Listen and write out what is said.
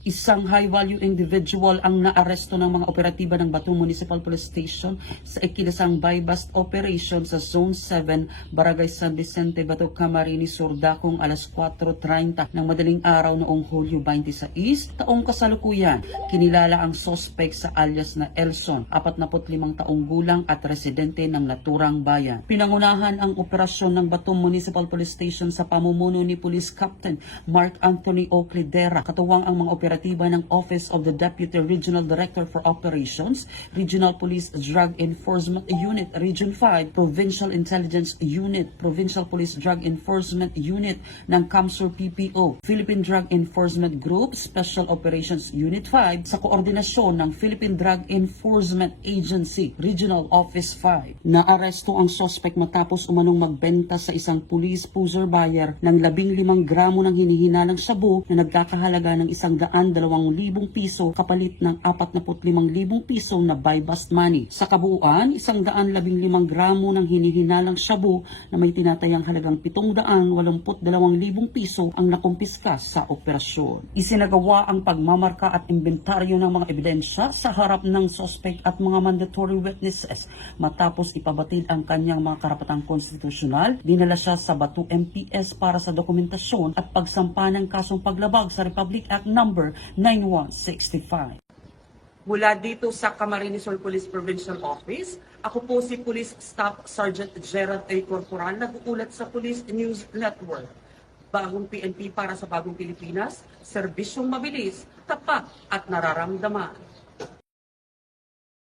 Isang high-value individual ang naaresto ng mga operatiba ng Batu Municipal Police Station sa ikinasang buy-bust operation sa Zone 7, Barangay San Vicente, Batu, Camarines Sur, dakong alas 4:30 ng madaling araw noong Hulyo 26, taong kasalukuyan. Kinilala ang suspect sa alias na Elson, 45 taong gulang at residente ng naturang bayan. Pinangunahan ang operasyon ng Batu Municipal Police Station sa pamumuno ni Police Captain Mark Anthony Oclidera, katuwang ang mga operatiba ng Office of the Deputy Regional Director for Operations, Regional Police Drug Enforcement Unit, Region 5, Provincial Intelligence Unit, Provincial Police Drug Enforcement Unit ng CAMSUR PPO, Philippine Drug Enforcement Group, Special Operations Unit 5, sa koordinasyon ng Philippine Drug Enforcement Agency, Regional Office 5. Naaresto ang suspect matapos umanong magbenta sa isang police pusher buyer ng 15 gramo ng hinihinalang shabu na nagkakahalaga ng 102,000 piso kapalit ng 45,000 piso na buy-bust money. Sa kabuuan, 115 gramo ng hinihinalang shabu na may tinatayang halagang 782,000 piso ang nakumpiska sa operasyon. Isinagawa ang pagmamarka at inventaryo ng mga ebidensya sa harap ng suspect at mga mandatory witnesses. Matapos ipabatid ang kanyang mga karapatang konstitusyonal, dinala siya sa Batu MPS para sa dokumentasyon at pagsampa ng kasong paglabag sa Republic Act Number 9165. Mula dito sa Camarines Sur Police Provincial Office, ako po si Police Staff Sergeant Gerald A. Corporal, nag-uulat sa Police News Network. Bagong PNP para sa bagong Pilipinas, serbisyong mabilis, tapat at nararamdaman.